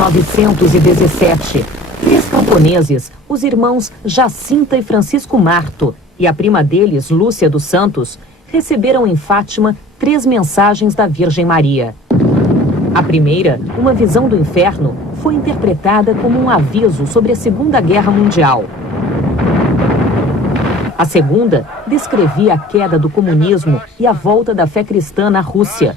1917, 3 camponeses, os irmãos Jacinta e Francisco Marto e a prima deles, Lúcia dos Santos, receberam em Fátima 3 mensagens da Virgem Maria. A primeira, uma visão do inferno, foi interpretada como um aviso sobre a Segunda Guerra Mundial. A segunda descrevia a queda do comunismo e a volta da fé cristã na Rússia.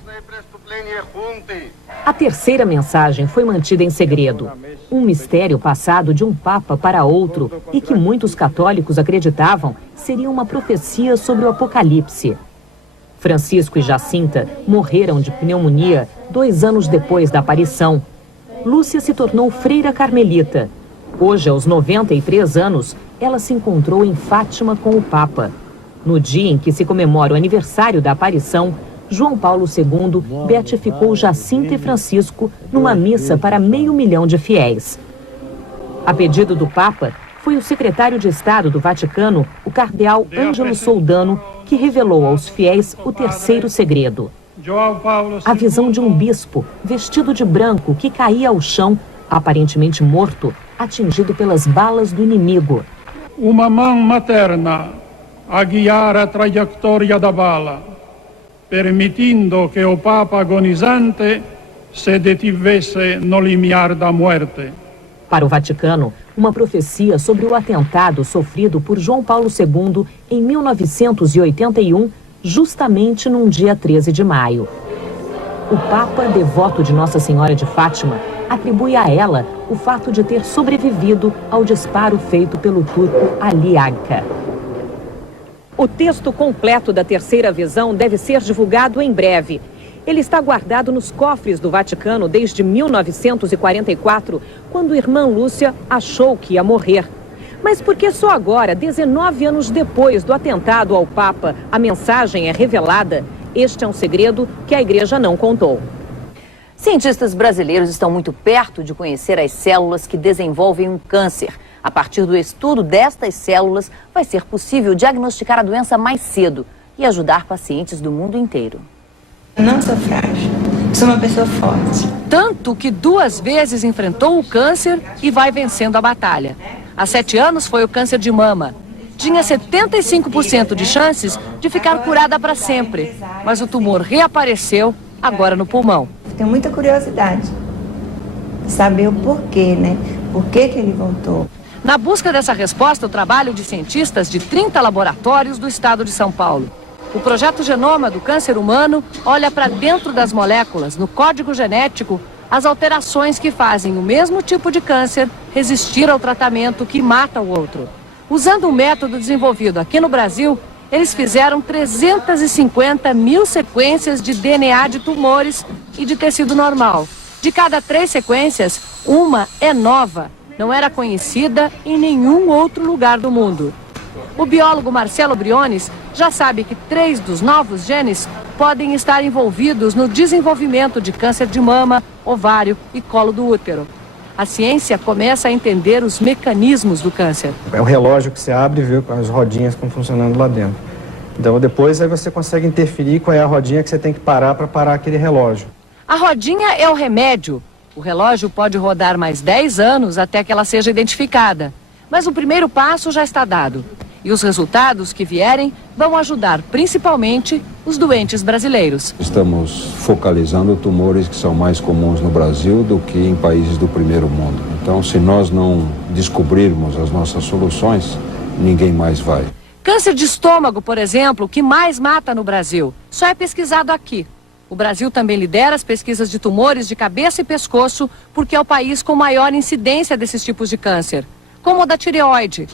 A terceira mensagem foi mantida em segredo. Um mistério passado de um papa para outro e que muitos católicos acreditavam seria uma profecia sobre o Apocalipse. Francisco e Jacinta morreram de pneumonia 2 anos depois da aparição. Lúcia se tornou freira carmelita. Hoje, aos 93 anos, ela se encontrou em Fátima com o Papa. No dia em que se comemora o aniversário da aparição, João Paulo II beatificou Jacinta e Francisco numa missa para 500 mil de fiéis. A pedido do Papa, foi o secretário de Estado do Vaticano, o cardeal Ângelo Soldano, que revelou aos fiéis o terceiro segredo. A visão de um bispo vestido de branco que caía ao chão, aparentemente morto, atingido pelas balas do inimigo. Uma mão materna a guiar a trajetória da bala, permitindo que o Papa agonizante se detivesse no limiar da morte. Para o Vaticano, uma profecia sobre o atentado sofrido por João Paulo II em 1981, justamente num dia 13 de maio. O Papa, devoto de Nossa Senhora de Fátima, atribui a ela o fato de ter sobrevivido ao disparo feito pelo turco Ali Agca. O texto completo da terceira visão deve ser divulgado em breve. Ele está guardado nos cofres do Vaticano desde 1944, quando irmã Lúcia achou que ia morrer. Mas por que só agora, 19 anos depois do atentado ao Papa, a mensagem é revelada? Este é um segredo que a Igreja não contou. Cientistas brasileiros estão muito perto de conhecer as células que desenvolvem um câncer. A partir do estudo destas células, vai ser possível diagnosticar a doença mais cedo e ajudar pacientes do mundo inteiro. Eu não sou frágil, sou uma pessoa forte. Tanto que 2 vezes enfrentou o câncer e vai vencendo a batalha. Há 7 anos foi o câncer de mama. Tinha 75% de chances de ficar curada para sempre, mas o tumor reapareceu agora no pulmão. Tenho muita curiosidade de saber o porquê, né? Por que ele voltou? Na busca dessa resposta, o trabalho de cientistas de 30 laboratórios do estado de São Paulo. O projeto Genoma do Câncer Humano olha para dentro das moléculas, no código genético, as alterações que fazem o mesmo tipo de câncer resistir ao tratamento que mata o outro. Usando um método desenvolvido aqui no Brasil, eles fizeram 350 mil sequências de DNA de tumores e de tecido normal. De cada 3 sequências, uma é nova, não era conhecida em nenhum outro lugar do mundo. O biólogo Marcelo Briones já sabe que 3 dos novos genes podem estar envolvidos no desenvolvimento de câncer de mama, ovário e colo do útero. A ciência começa a entender os mecanismos do câncer. É um relógio que você abre e vê as rodinhas como funcionando lá dentro. Então depois aí você consegue interferir qual é a rodinha que você tem que parar para parar aquele relógio. A rodinha é o remédio. O relógio pode rodar mais 10 anos até que ela seja identificada. Mas o primeiro passo já está dado. E os resultados que vierem vão ajudar principalmente os doentes brasileiros. Estamos focalizando tumores que são mais comuns no Brasil do que em países do primeiro mundo. Então, se nós não descobrirmos as nossas soluções, ninguém mais vai. Câncer de estômago, por exemplo, que mais mata no Brasil, só é pesquisado aqui. O Brasil também lidera as pesquisas de tumores de cabeça e pescoço porque é o país com maior incidência desses tipos de câncer, como o da tireoide.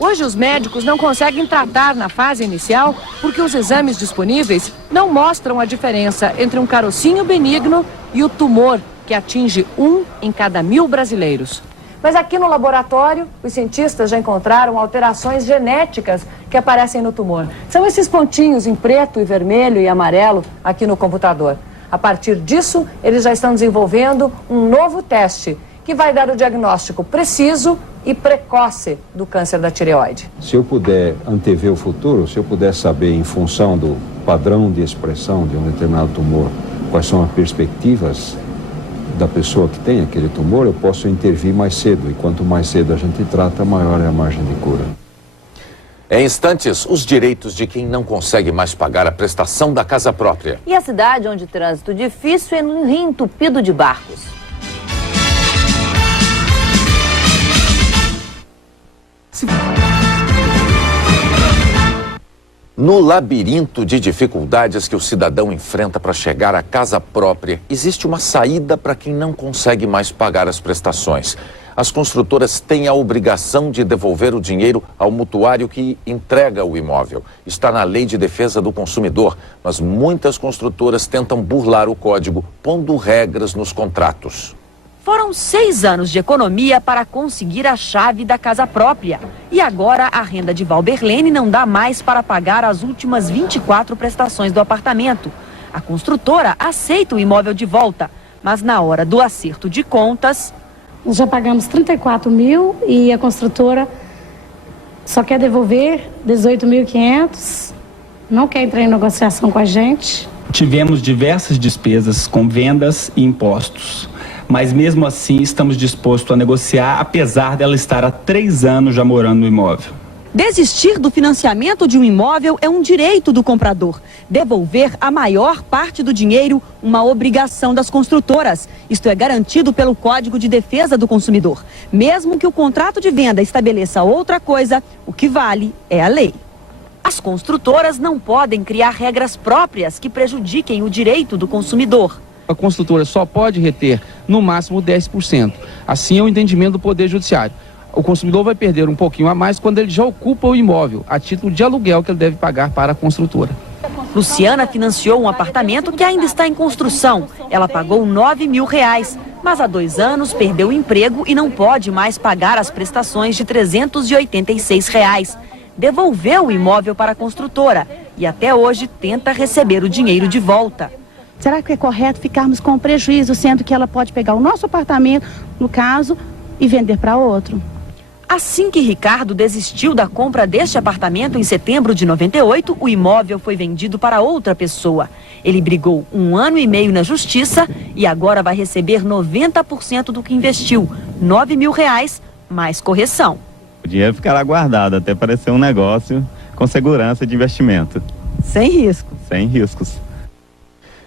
Hoje os médicos não conseguem tratar na fase inicial porque os exames disponíveis não mostram a diferença entre um carocinho benigno e o tumor que atinge 1 em cada 1000 brasileiros. Mas aqui no laboratório, os cientistas já encontraram alterações genéticas que aparecem no tumor. São esses pontinhos em preto e vermelho e amarelo aqui no computador. A partir disso, eles já estão desenvolvendo um novo teste que vai dar o diagnóstico preciso e precoce do câncer da tireoide. Se eu puder antever o futuro, se eu puder saber em função do padrão de expressão de um determinado tumor, quais são as perspectivas da pessoa que tem aquele tumor, eu posso intervir mais cedo. E quanto mais cedo a gente trata, maior é a margem de cura. Em instantes, os direitos de quem não consegue mais pagar a prestação da casa própria. E a cidade onde trânsito difícil é no rio entupido de barcos. No labirinto de dificuldades que o cidadão enfrenta para chegar à casa própria, existe uma saída para quem não consegue mais pagar as prestações. As construtoras têm a obrigação de devolver o dinheiro ao mutuário que entrega o imóvel. Está na Lei de Defesa do Consumidor, mas muitas construtoras tentam burlar o código, pondo regras nos contratos. Foram 6 anos de economia para conseguir a chave da casa própria. E agora a renda de Valberlene não dá mais para pagar as últimas 24 prestações do apartamento. A construtora aceita o imóvel de volta, mas na hora do acerto de contas... Nós já pagamos 34 mil e a construtora só quer devolver 18.500, não quer entrar em negociação com a gente. Tivemos diversas despesas com vendas e impostos. Mas mesmo assim estamos dispostos a negociar, apesar dela estar há 3 anos já morando no imóvel. Desistir do financiamento de um imóvel é um direito do comprador. Devolver a maior parte do dinheiro, uma obrigação das construtoras. Isto é garantido pelo Código de Defesa do Consumidor. Mesmo que o contrato de venda estabeleça outra coisa, o que vale é a lei. As construtoras não podem criar regras próprias que prejudiquem o direito do consumidor. A construtora só pode reter, no máximo, 10%. Assim é o entendimento do Poder Judiciário. O consumidor vai perder um pouquinho a mais quando ele já ocupa o imóvel, a título de aluguel que ele deve pagar para a construtora. Luciana financiou um apartamento que ainda está em construção. Ela pagou R$9 mil, mas há 2 anos perdeu o emprego e não pode mais pagar as prestações de R$386. Devolveu o imóvel para a construtora e até hoje tenta receber o dinheiro de volta. Será que é correto ficarmos com prejuízo, sendo que ela pode pegar o nosso apartamento, no caso, e vender para outro? Assim que Ricardo desistiu da compra deste apartamento em setembro de 98, o imóvel foi vendido para outra pessoa. Ele brigou 1 ano e meio na justiça e agora vai receber 90% do que investiu, R$9 mil, mais correção. O dinheiro ficará guardado até parecer um negócio com segurança de investimento. Sem risco. Sem riscos.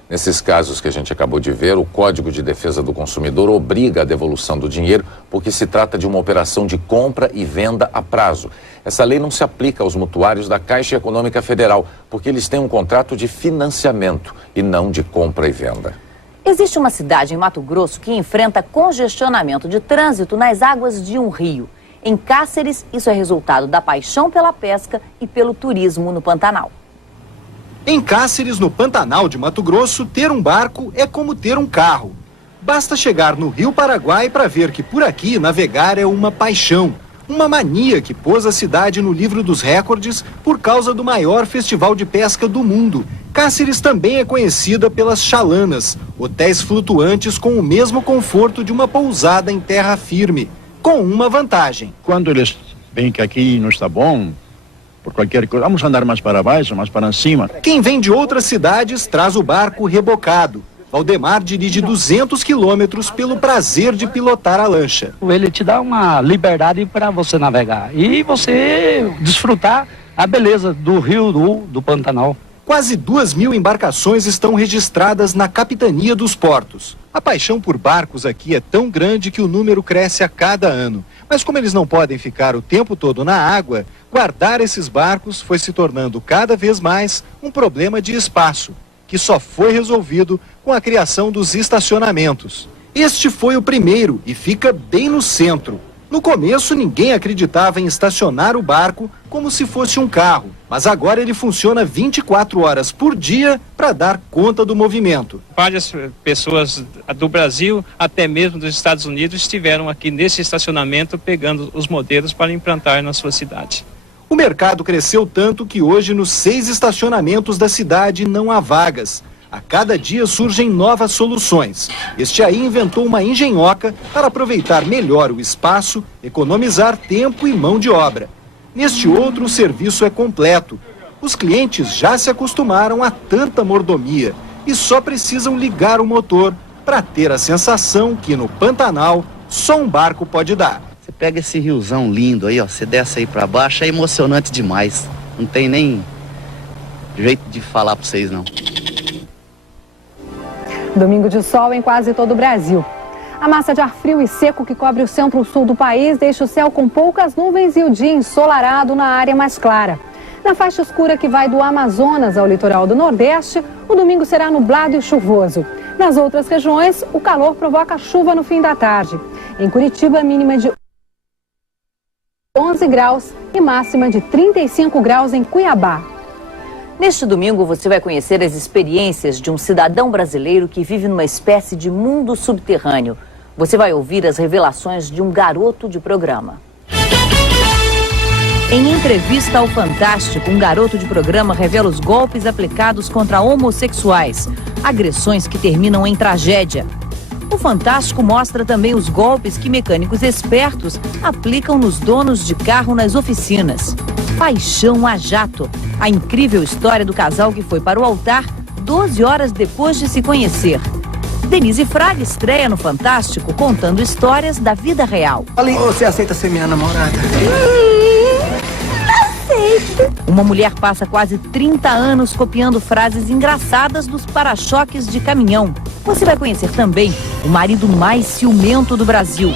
Nesses casos que a gente acabou de ver, o Código de Defesa do Consumidor obriga a devolução do dinheiro porque se trata de uma operação de compra e venda a prazo. Essa lei não se aplica aos mutuários da Caixa Econômica Federal, porque eles têm um contrato de financiamento e não de compra e venda. Existe uma cidade em Mato Grosso que enfrenta congestionamento de trânsito nas águas de um rio. Em Cáceres, isso é resultado da paixão pela pesca e pelo turismo no Pantanal. Em Cáceres, no Pantanal de Mato Grosso, ter um barco é como ter um carro. Basta chegar no Rio Paraguai para ver que por aqui navegar é uma paixão, uma mania que pôs a cidade no livro dos recordes por causa do maior festival de pesca do mundo. Cáceres também é conhecida pelas chalanas, hotéis flutuantes com o mesmo conforto de uma pousada em terra firme, com uma vantagem. Quando eles veem que aqui não está bom, por qualquer coisa, vamos andar mais para baixo, mais para cima. Quem vem de outras cidades traz o barco rebocado. Valdemar dirige 200 quilômetros pelo prazer de pilotar a lancha. Ele te dá uma liberdade para você navegar e você desfrutar a beleza do rio do Pantanal. Quase 2.000 embarcações estão registradas na Capitania dos Portos. A paixão por barcos aqui é tão grande que o número cresce a cada ano. Mas como eles não podem ficar o tempo todo na água, guardar esses barcos foi se tornando cada vez mais um problema de espaço, que só foi resolvido com a criação dos estacionamentos. Este foi o primeiro e fica bem no centro. No começo, ninguém acreditava em estacionar o barco como se fosse um carro, mas agora ele funciona 24 horas por dia para dar conta do movimento. Várias pessoas do Brasil, até mesmo dos Estados Unidos, estiveram aqui nesse estacionamento pegando os modelos para implantar na sua cidade. O mercado cresceu tanto que hoje nos 6 estacionamentos da cidade não há vagas. A cada dia surgem novas soluções. Este aí inventou uma engenhoca para aproveitar melhor o espaço, economizar tempo e mão de obra. Neste outro, o serviço é completo. Os clientes já se acostumaram a tanta mordomia e só precisam ligar o motor, para ter a sensação que no Pantanal só um barco pode dar. Você pega esse riozão lindo aí, ó, você desce aí para baixo, é emocionante demais. Não tem nem jeito de falar para vocês, não. Domingo de sol em quase todo o Brasil. A massa de ar frio e seco que cobre o centro-sul do país deixa o céu com poucas nuvens e o dia ensolarado na área mais clara. Na faixa escura que vai do Amazonas ao litoral do Nordeste, o domingo será nublado e chuvoso. Nas outras regiões, o calor provoca chuva no fim da tarde. Em Curitiba, mínima de 11 graus e máxima de 35 graus em Cuiabá. Neste domingo, você vai conhecer as experiências de um cidadão brasileiro que vive numa espécie de mundo subterrâneo. Você vai ouvir as revelações de um garoto de programa. Em entrevista ao Fantástico, um garoto de programa revela os golpes aplicados contra homossexuais, agressões que terminam em tragédia. O Fantástico mostra também os golpes que mecânicos espertos aplicam nos donos de carro nas oficinas. Paixão a jato, a incrível história do casal que foi para o altar 12 horas depois de se conhecer. Denise Fraga estreia no Fantástico contando histórias da vida real. Você aceita ser minha namorada? Uma mulher passa quase 30 anos copiando frases engraçadas dos para-choques de caminhão. Você vai conhecer também o marido mais ciumento do Brasil,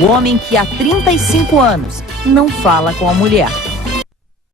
o homem que há 35 anos não fala com a mulher.